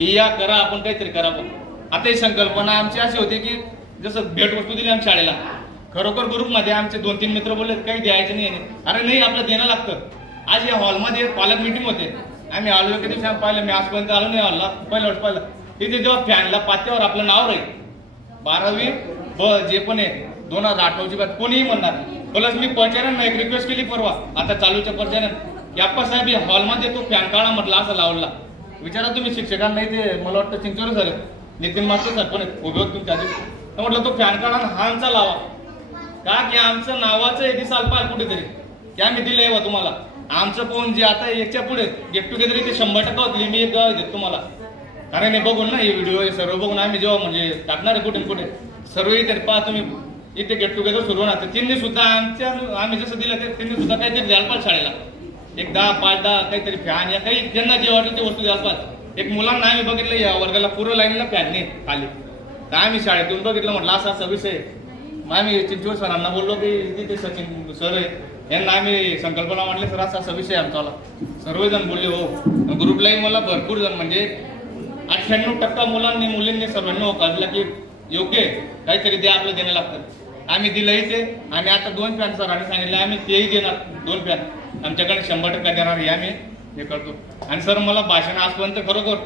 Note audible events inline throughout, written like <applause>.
या करा आपण काहीतरी करा बघ आता ही संकल्पना आमची अशी होती की जसं भेटवस्तू दिली आमच्या शाळेला. खरोखर ग्रुपमध्ये आमचे दोन तीन मित्र बोलले काही द्यायचं नाही अरे नाही आपलं देणं लागतं. आज या हॉलमध्ये पालक मिटिंग होते. आम्ही आलो एका दिवशी पाहिलं मी आजपर्यंत आलो नाही हॉलला. पहिलं वाट पाहिलं. तिथे जेव्हा फॅनला पात्यावर आपलं नाव राहील. बारावी ब जे पण आहे दोन हजार आठवची बात कोणीही म्हणणार प्लस मी पर्चनन एक रिक्वेस्ट केली परवा. आता चालूच्या पर्चनन की आप्पा साहेब हॉलमध्ये तो फॅन काढा म्हटलं असं लावला. विचारा तुम्ही शिक्षकांना ते मला वाटतं Chinchore sir Nitin master sir पण उभे होते तुमच्या आधी. तर म्हटलं तो फॅन काढा आणि हा आमचा लावा. का की आमचं नावाचं एक दिसाल पाय कुठेतरी. की आम्ही दिलंय बा तुम्हाला? आमचं पाहून जे आता याच्यापुढे गेट टुगेदर इथे शंभर टक्का होतली मी एक गाव देतो तुम्हाला. कारण हे बघून ना हे व्हिडिओ हे सर्व बघून आम्ही जेव्हा म्हणजे टाकणार आहे कुठे कुठे सर्व इथे पहा तुम्ही इथे गेट टुगेदर सुरू होणार. तर त्यांनी सुद्धा आमच्या आम्ही जसं दिलं ते त्यांनी सुद्धा काहीतरी द्यायला पाहिजे शाळेला. एक दहा पाच दहा काहीतरी फॅन या काही ज्यांना जे वाटलं ते वस्तू द्यायला एक मुलांना आम्ही बघितलं या वर्गाला पूर्व लाईनला फॅन नाही खाली. तर आम्ही शाळेतून बघितलं म्हटलं असा असा विषय आहे. मग आम्ही चिंचवड सरांना बोललो की तिथे सचिन सर आहे यांना आम्ही संकल्पना म्हटले सर असा असा विषय आहे सर्वजण बोलले हो. ग्रुपलाही मला भरपूर जण म्हणजे अठ्ठ्याण्णव टक्का मुलांनी मुलींनी सर्वांनी होकार की योग्य आहे. काहीतरी द्या आपलं देणं लागतं. आम्ही दिलंही ते आणि आता दोन फॅन सरांनी सांगितले आम्ही तेही देणार. दोन फॅन आमच्याकडे शंभर टक्का देणार हे आम्ही हे करतो. आणि सर मला भाषण आजपर्यंत खरोखर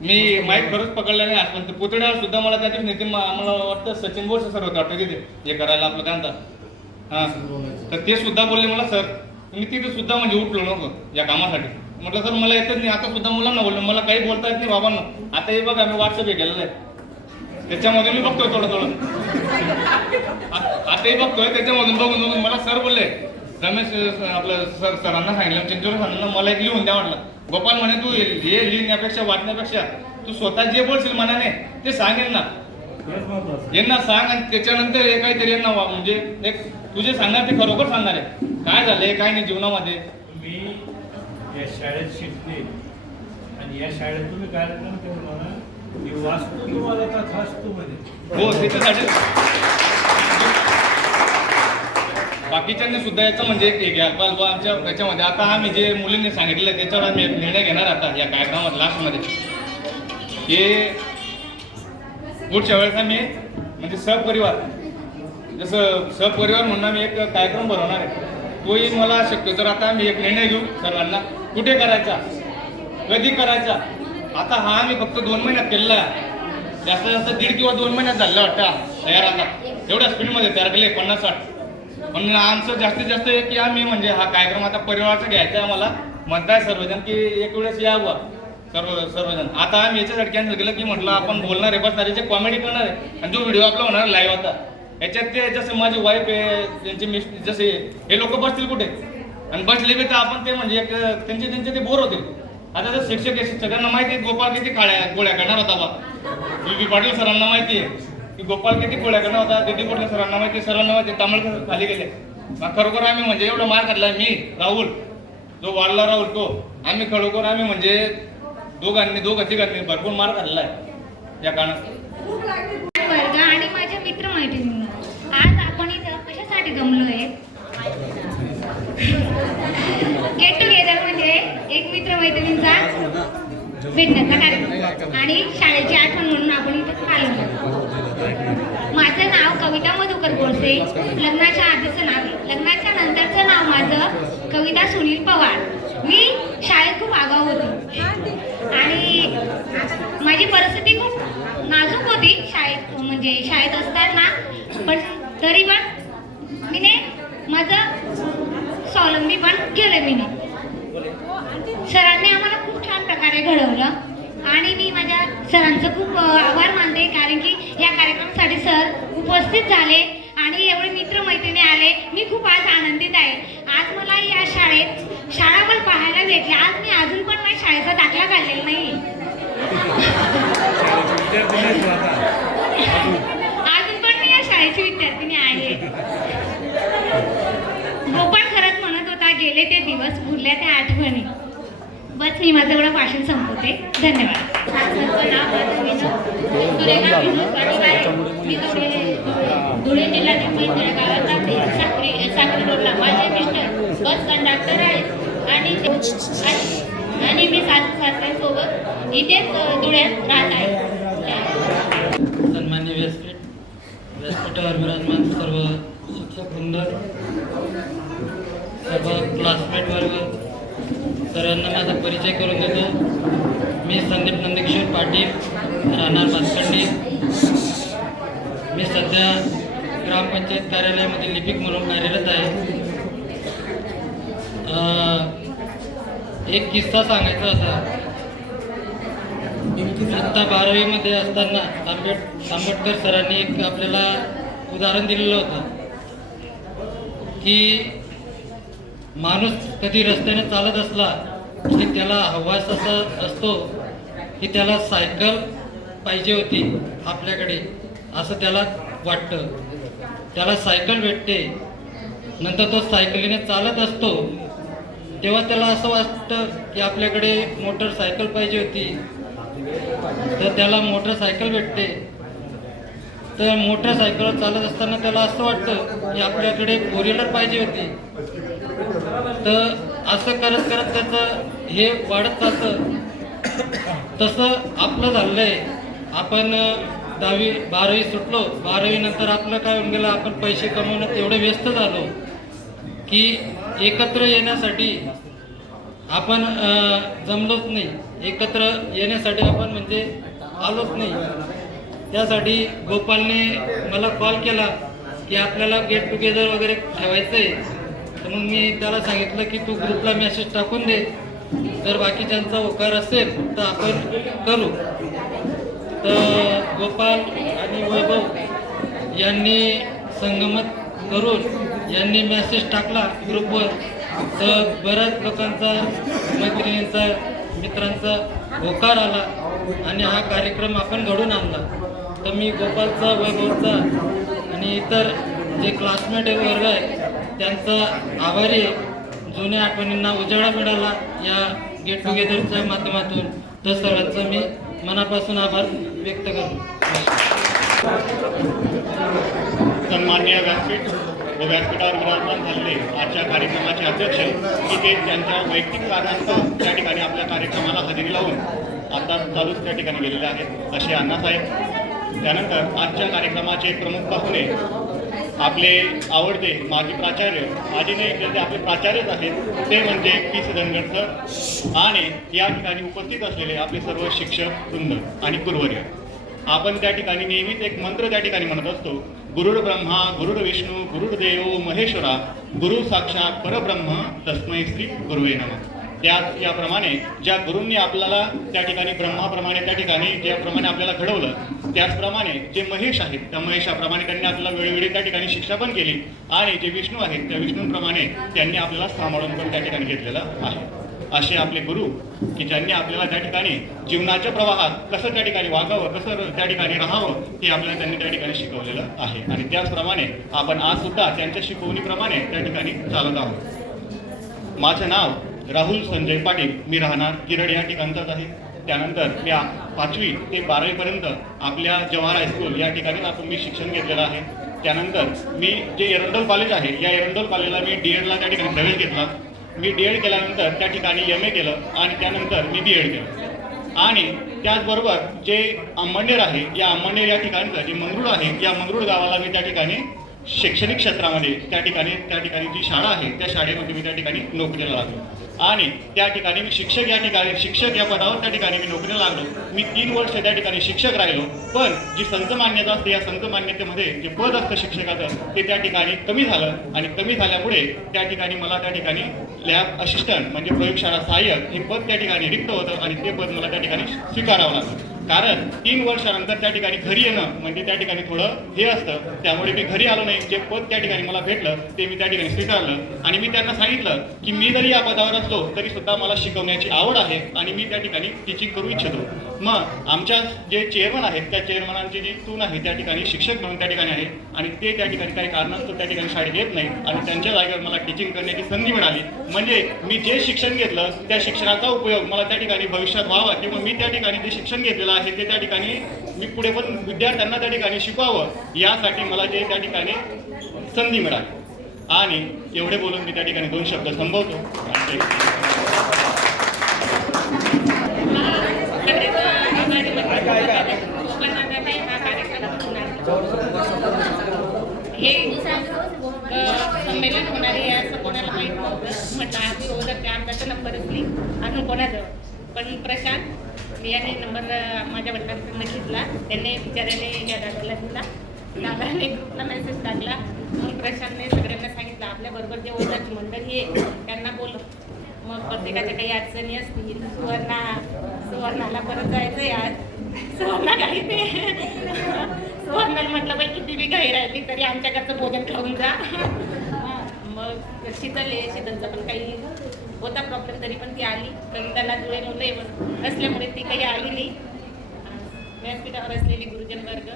मी माईक खरंच पकडलं नाही आजपर्यंत. पुतळ्यावर सुद्धा मला त्या दिवशी नितीन मला वाटतं सचिन बोस सर होतं वाटतं तिथे. हे करायला आपलं काय म्हणतात हा. तर ते सुद्धा बोलले मला सर मी तिथे सुद्धा म्हणजे उठलो नको या कामासाठी. म्हटलं सर मला येतच नाही. आता सुद्धा मुलांना बोललो. मला काही बोलता येत नाही बाबांना. आता हे बघा मी व्हॉट्सअप हे केलेलं आहे. त्याच्यामध्ये मी बघतोय थोडं थोडं. आताही बघतोय त्याच्यामधून बघून बघून मला सर बोलले रमेश आपलं सर सरांना सांगितलं चिंचोर सरांना मला एक लिहून द्या म्हटलं. गोपाल म्हणे तू हे हे लिहिण्यापेक्षा वाचण्यापेक्षा तू स्वतः जे बोलशील मनाने ते सांगेल ना यांना सांग आणि त्याच्यानंतर हे काहीतरी यांना म्हणजे एक तुझे सांगणार ते खरोखर सांगणार आहे. काय झालंय काय नाही जीवनामध्ये? मी या शाळेत शिकले आणि या शाळेत तुम्ही कार्यक्रम केला हो त्याच्यासाठी बाकीच्यांनी सुद्धा याचं म्हणजे एक घ्या. आमच्या याच्यामध्ये आता आम्ही जे मुलींनी सांगितलं त्याच्यावर आम्ही एक निर्णय घेणार आता या कार्यक्रमात लास्टमध्ये हे पुढच्या वेळेस आम्ही म्हणजे सहपरिवार जसं सहपरिवार म्हणून आम्ही एक कार्यक्रम भरवणार आहे. तोही मला शक्यतो आता आम्ही एक निर्णय घेऊ सर्वांना. कुठे करायचा? कधी करायचा? आता हा आम्ही फक्त दोन महिन्यात केलेला जास्तीत जास्त दीड किंवा दोन महिन्यात झालं वाटतं तयार आता. एवढ्या स्पीडमध्ये तयार केले पन्नास साठ. पण आमचं जास्तीत जास्त एक की आम्ही म्हणजे हा कार्यक्रम आता परिवाराचा घ्यायचा आहे आम्हाला. म्हणताय सर्वजण की एक वेळेस यावं सर्व सर्वजण. आता आम्ही याच्यासाठी कॅन्सल केलं की म्हटलं आपण बोलणार आहे बसणार याचे कॉमेडी करणार आहे. आणि जो व्हिडिओ आपला होणार लाईव्ह आता. याच्यात ते जसं माझी वाईफ आहे त्यांचे मिस जसे हे लोक बसतील कुठे? आणि बसले बी तर आपण ते म्हणजे एक त्यांचे त्यांचे ते बोर होतील. आता जर शिक्षक आहे माहिती आहे गोपाळ किती काळ्या गोळ्या करणार होता बा. बी पाटील सरांना माहिती आहे की गोपाल किती गोळ्या करणार होता दिदी पाटील सरांना माहिती आहे, माहिती आहे, खाली गेले. खरोखर आम्ही म्हणजे एवढा मार घातला मी राहुल जो वाढला राहुल तो. आम्ही खरोखर आम्ही म्हणजे दोघांनी दोघ तिघांनी भरपूर मार खाल्ला आहे. या काळात. वर्ग आणि माझ्या मित्रमैत्रिणी आज आपण इथं कशासाठी जमलो आहे टुगेदर म्हणजे एक मित्रमैत्रिणींचा भेटण्याचा कार्यक्रम. आणि शाळेची आठवण म्हणून आपण इथं आलो माझं नाव कविता मधुकर बोरसे लग्नाच्या आधीचं नाव लग्नाच्या नंतरचं नाव माझं कविता सुनील पवार. मी शाळेत खूप आगाऊ होती. आणि माझी परिस्थिती खूप नाजूक होती शाळेत. म्हणजे शाळेत असताना पण तरी पण मीने माझं स्वावलंबी पण केलं मीने सरांनी आम्हाला खूप छान प्रकारे घडवलं आणि मी माझ्या सरांचं खूप अ, आभार मानते कारण की या कार्यक्रमासाठी सर उपस्थित झाले आणि एवढे मित्रमैत्रिणी आले. मी खूप आज आनंदित आहे. आज मला या शाळेत शाळा पण पाहायला भेटली. आज मी अजून पण माझ्या शाळेचा दाखला काढलेला नाही. अजून पण मी या शाळेची विद्यार्थिनी आहे. गोपाळ खरंच म्हणत होता गेले ते दिवस भुरल्या त्या आठवणी. बस मी माझं एवढं भाषण संपवते. धन्यवाद. धुळे जिल्ह्यातील पैठण गावात राहते साखरी साखरी रोडला माझे मिस्टर बस कंडक्टर आहेत. आणि आणि मी सासू सासऱ्यांसोबत इथेच धुळ्यात राहत आहे. सन्मान्य व्यासपीठ व्यासपीठावर विराजमान सर्व शिक्षक वृंद सर्व क्लासमेट वर्ग सर्वांना माझा परिचय करून देतो. मी संदीप नंदेश्वर पाटील राहणार भातखंडी मी सध्या ग्रामपंचायत कार्यालयामध्ये लिपिक म्हणून कार्यरत आहे. एक किस्सा सांगायचा होता आत्ता बारावीमध्ये असताना आंबेड आंबेडकर सरांनी एक आपल्याला उदाहरण दिलेलं होतं. की माणूस कधी रस्त्याने चालत असला की त्याला हवास असा असतो की त्याला सायकल पाहिजे होती आपल्याकडे असं त्याला वाटतं. त्याला सायकल भेटते. नंतर तो सायकलीने चालत असतो. तेव्हा त्याला असं वाटतं की आपल्याकडे मोटरसायकल पाहिजे होती. तर त्याला मोटरसायकल भेटते. तर मोटरसायकल चालत असताना त्याला असं वाटतं की आपल्याकडे फोर व्हीलर पाहिजे होती. तर असं करत करत त्याचं हे वाढत जातं. तसं आपलं झालंय. आपण दहावी बारावी सुटलो. बारावी नंतर आपलं काय होऊन गेलं आपण पैसे कमवण्यात एवढे व्यस्त झालो. की एकत्र येण्यासाठी आपण जमलोच नाही. एकत्र येण्यासाठी आपण म्हणजे आलोच नाही. त्यासाठी गोपालने मला कॉल केला की आपल्याला गेट टुगेदर वगैरे ठेवायचं आहे तर मग मी त्याला सांगितलं की तू ग्रुपला मेसेज टाकून दे. जर बाकीच्यांचा होकार असेल तर आपण करू. तर गोपाल आणि वैभव यांनी संगमत करून यांनी मेसेज टाकला ग्रुपवर. तर बऱ्याच लोकांचा मैत्रिणींचा मित्रांचा होकार आला आणि हा कार्यक्रम आपण घडून आणला. तर मी गोपालचा वैभवचा आणि इतर जे क्लासमेट वर्ग आहे त्यांचा आभारी जुन्या आठवणींना उजाळा मिळाला या गेट टुगेदरच्या माध्यमातून. तर सर्वांचा मी मनापासून आभार व्यक्त करतो. सन्मान्य व्यासपीठ व व्यासपीठावर विराजमान झालेले आजच्या कार्यक्रमाचे अध्यक्ष की ते त्यांच्या वैयक्तिक कारणास्तव त्या ठिकाणी आपल्या कार्यक्रमाला हजेरी लावून आता चालूच त्या ठिकाणी गेलेले आहेत. असे अण्णासाहेब. त्यानंतर आजच्या कार्यक्रमाचे प्रमुख पाहुणे आपले आवडते माजी प्राचार्य माजी नाही ते आपले प्राचार्यच आहेत ते म्हणजे पी धनगड सर. आणि या ठिकाणी उपस्थित असलेले आपले सर्व शिक्षक वृंद आणि गुरुवर्य. आपण त्या ठिकाणी नेहमीच एक मंत्र त्या ठिकाणी म्हणत असतो. गुरुर ब्रह्मा गुरुर विष्णू गुरुर देव महेश्वरा गुरु साक्षात परब्रह्म तस्मय श्री गुरुवे नमः. त्या याप्रमाणे ज्या गुरूंनी आपल्याला त्या ठिकाणी ब्रह्माप्रमाणे त्या ठिकाणी ज्याप्रमाणे आपल्याला घडवलं त्याचप्रमाणे जे महेश आहेत त्या महेशाप्रमाणे त्यांनी आपल्याला वेळोवेळी त्या ठिकाणी शिक्षा पण केली. आणि जे विष्णू आहेत त्या विष्णूंप्रमाणे त्यांनी आपल्याला सांभाळून पण त्या ठिकाणी घेतलेलं आहे. असे आपले गुरु की ज्यांनी आपल्याला त्या ठिकाणी जीवनाच्या प्रवाहात कसं त्या ठिकाणी वागावं कसं त्या ठिकाणी राहावं हे आपल्याला त्यांनी त्या ठिकाणी शिकवलेलं आहे. आणि त्याचप्रमाणे आपण आज सुद्धा त्यांच्या शिकवणीप्रमाणे त्या ठिकाणी चालत आहोत. माझं नाव राहुल संजय पाटील मी राहणार किरड या ठिकाणचाच आहे. त्यानंतर मी पाचवी ते बारावीपर्यंत आपल्या जवाहर हायस्कूल या ठिकाणी आपण मी शिक्षण घेतलेलं आहे. त्यानंतर मी जे एरंडोल कॉलेज आहे या एरंडोल कॉलेजला मी डी एडला त्या ठिकाणी प्रवेश घेतला. मी डी एड केल्यानंतर त्या ठिकाणी एम ए केलं आणि त्यानंतर मी बी एड केलं. आणि त्याचबरोबर जे अंमळनेर आहे या अंमळनेर या ठिकाणचं जे मंगरूळ आहे या मंगरूळ गावाला मी त्या ठिकाणी शैक्षणिक क्षेत्रामध्ये त्या ठिकाणी त्या ठिकाणी जी शाळा आहे त्या शाळेमध्ये मी त्या ठिकाणी नोकरीला लागलो आणि त्या ठिकाणी मी शिक्षक या ठिकाणी शिक्षक या पदावर त्या ठिकाणी मी नोकरीला लागलो मी तीन वर्ष त्या ठिकाणी शिक्षक राहिलो पण जी संत मान्यता असते या संत मान्यतेमध्ये जे पद असतं शिक्षकाचं ते त्या ठिकाणी कमी झालं आणि कमी झाल्यामुळे त्या ठिकाणी मला त्या ठिकाणी लॅब असिस्टंट म्हणजे प्रयोगशाळा सहाय्यक हे पद त्या ठिकाणी रिक्त होतं आणि ते पद मला त्या ठिकाणी स्वीकारावं लागलं कारण तीन वर्षानंतर त्या ठिकाणी घरी येणं म्हणजे त्या ठिकाणी थोडं हे असतं. त्यामुळे मी घरी आलो नाही. जे पद त्या ठिकाणी मला भेटलं ते मी त्या ठिकाणी स्वीकारलं. आणि मी त्यांना सांगितलं की मी जरी या पदावर असलो तरी सुद्धा मला शिकवण्याची आवड आहे आणि मी त्या ठिकाणी टीचिंग करू इच्छितो. मग आमच्या जे चेअरमन आहेत त्या चेअरमनांची जी तून आहे त्या ठिकाणी शिक्षक म्हणून त्या ठिकाणी आहे आणि ते त्या ठिकाणी काही कारणास्तव त्या ठिकाणी शाळेत येत नाही आणि त्यांच्या जागेवर मला टीचिंग करण्याची संधी मिळाली म्हणजे मी जे शिक्षण घेतलं त्या शिक्षणाचा उपयोग मला त्या ठिकाणी भविष्यात व्हावा किंवा मी त्या ठिकाणी जे शिक्षण घेतलेलं आहे ते त्या ठिकाणी मी पुढे पण विद्यार्थ्यांना त्या ठिकाणी शिकवावं यासाठी मला जे त्या ठिकाणी संधी मिळाली आणि एवढे बोलून मी त्या ठिकाणी दोन शब्द संभवतो आणि ते- अं, संमेलन होणार आहे असं कोणाला माहीत नव्हतं म्हटलं आधी ओझरच्या बरसली नंबरच नाही अजून कोणाजवळ? पण प्रशांत याने नंबर माझ्या वडिलांकडून घेतला. त्यांनी बिचाऱ्याने या दादाला दिला. दादाने ग्रुपला मेसेज टाकला. मग प्रशांतने सगळ्यांना सांगितलं आपल्याबरोबर जे ओझरची मंडळी आहे त्यांना बोलव. मग प्रत्येकाच्या काही अडचणी असतील सुवर्णा सुवर्णाला परत जायचं आहे आज. सुवर्णा काही ते. सुवर्णाला म्हटलं बाई किती बी घाई राहिली तरी आमच्याकडचं भोजन खाऊन जा. मग शीतल आहे शीतलचं पण काही होता प्रॉब्लेम तरी पण ती आली. कविताला जुळे मुले असल्यामुळे ती काही आली नाही. व्यासपीठावर असलेली गुरुजन वर्ग.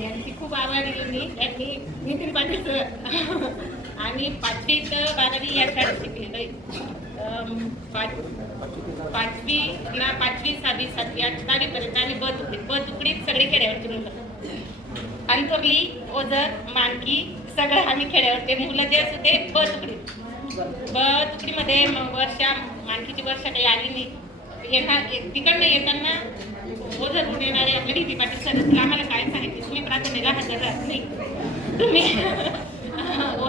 यांची खूप आभारी मी. यांनी नितीन पाटील सर <laughs> आणि पाचवी तर बारावी या शाळेत शिकलेलं आहे पाच पाचवीला पाचवी सहावी सातवी आठ दहावीपर्यंत आम्ही ब तुकडीत ब तुकडीत सगळे खेड्यावरचे मुलं. अंतरली ओझर मानकी सगळं आम्ही खेड्यावरचे. मुलं जे असते ते ब तुकडीत ब तुकडीमध्ये मग वर्षा मानकीची वर्षा काही आली नाही. येणार तिकडनं येताना ओझरहून येणारे आपले भीती पाटील सर आम्हाला काय सांगितलं तुम्ही प्राथमिकला हजर राहत नाही. तुम्ही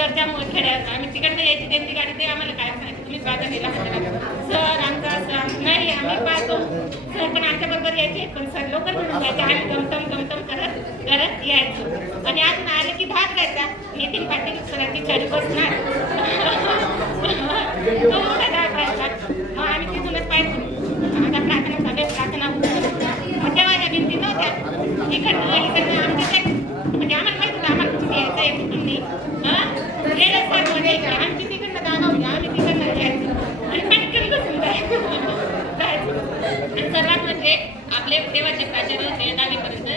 तर त्यामुळे खेड्यात आम्ही तिकडनं यायची त्यांची गाडी ते आम्हाला काय सांगितलं तुम्हीच प्राथमिकला हजर सर आमचं असं नाही आम्ही पाहतो. सर पण आमच्या बरोबर यायचे पण सर लवकर म्हणून जायचे. आम्ही गमतम गमतम करत करत यायचो. आणि अजून आले की भाग घ्यायचा नितीन पाटील सरांची चढ बसणार. तो मोठा डाग राहायचा मग आम्ही तिथूनच पाहिजे आता प्रार्थना सगळे प्रार्थना मग तेव्हा भिंती नव्हत्या इकडनं इकडनं आमच्या ते म्हणजे आम्हाला माहीत होतं आम्हाला कुठून यायचं आहे कुठून नाही हं? गेलं सरमध्ये आमची तिकडनं जागा होती आम्ही तिकडनं घ्यायचो आणि पटकन बसून जायचो जायचो आणि सर्वात म्हणजे आपले देवाचे होते दहावीपर्यंत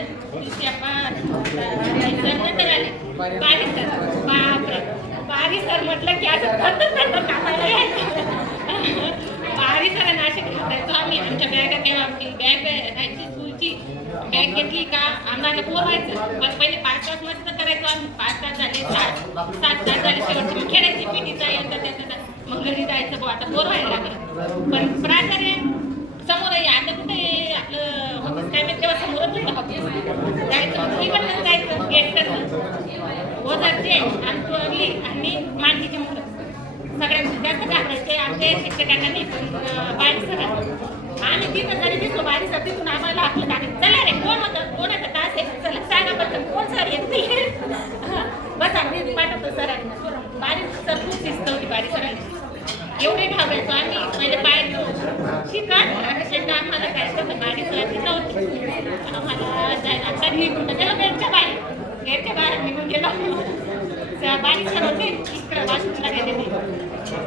नंतर आले. बारी सर. बापरे. बारी सर म्हटलं की असं थंड थंड कामाला बारी सर नाशिक घालायचो आम्ही. आमच्या बॅगा तेव्हा आमची बॅग राहायची स्कूलची बॅग घेतली का आम्हाला बोर पण पहिले पाच तास मस्त करायचो आम्ही. पाच तास झाले सात सात तास झाले. शेवटची खेळायची खेळायची पिटीचा तर त्याचं मग घरी जायचं बो आता बोर लागलं. पण प्राचार्य समोर आहे. आता कुठे आपलं ऑफिस टाइम आहे तेव्हा समोरच होतं ऑफिस जायचं मी पण जायचं. गेट करणं. ओझरचे अंतवली आणि मांडीची मुलं. सगळ्यांनी जास्त घाबरायचे आमच्या शिक्षकांना नाही. पण अं, बारी सर आम्ही तिथं जरी दिसलो बारी सर तिथून आम्हाला आपलं टाकलं चला रे कोण होतं? कोण होतं? तास आहे चला सांगा बद्दल कोण सर येत नाही <laughs> बस आम्ही पाठवतो सरांना. बारी सर खूप दिसतं होती बारी सरांची. एवढे घाबरायचो आम्ही पहिले पाहायचो शिकत शेत आम्हाला काय करतं बारी सरांची नव्हती आम्हाला जायला आता निघून गेलो घरच्या बाहेर. घरच्या बाहेर निघून गेलो. त्या बारीक होते. इकडे वाशिमला गेलेली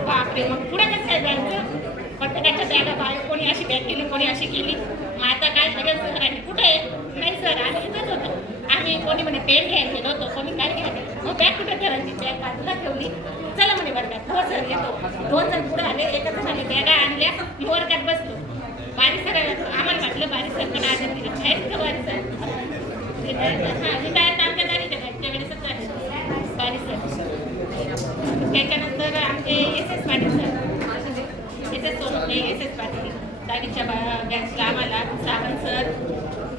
बापरे मग पुढे कसं आहे जायचं? प्रत्येकाच्या बॅगा बाहेर. कोणी अशी बॅग केली कोणी अशी केली. मग आता काय सगळं सर कुठे नाही सर. आम्ही इथंच होतो. आम्ही कोणी म्हणे पेन घ्यायला गेलो होतो कोणी काय घ्यायला मग बॅग कुठे ठेवायची? बॅग बाजूला ठेवली. चला म्हणे वर्गात. हो सर येतो. दोन जण पुढे आले एका जणाने बॅगा आणल्या मी वर्गात बसलो. बारी सर आम्हाला म्हटलं बारी सर पण आज आहेत का बारी सर हा रिटायर आमच्या गाडीच्या गाडीच्या वेळेसच आहे बारी सर त्याच्यानंतर आमचे S S Patil sir S S Sonawane S S Patil. दहावीच्या बॅचला आम्हाला सावंत सर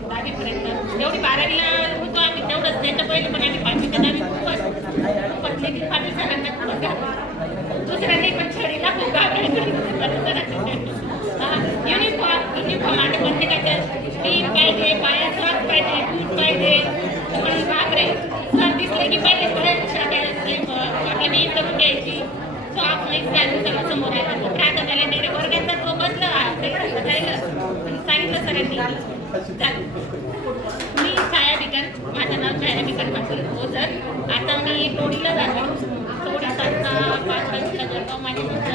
दहावीपर्यंत. एवढी बारावीला एवढंच. त्याच्या पहिले पण आम्ही पाठी ते खूपच खूप वाटतो पाठी सरांना खूप घाबरतो दुसऱ्यांनी पण छडीला खूप युनिफॉर्म युनिफॉर्म <laughs> आणि प्रत्येकाच्या टीम पाहिजे पाया सॉक्स पाहिजे बूट पाहिजे पण बापरे सर दिसले की पहिले परत शाळेत आपल्या मी करून घ्यायची सॉक्स नाही घालून सगळं समोर आला काय झालं नाही रे वर्गात तर तो बसला राहिलं सांगितलं सरांनी. चालेल मी छाया बिकन माझं नाव छाया बिकन पाटील हो सर. आता मी टोडीला जाते. टोडी सात पाच वाजता जळगाव माझी मित्र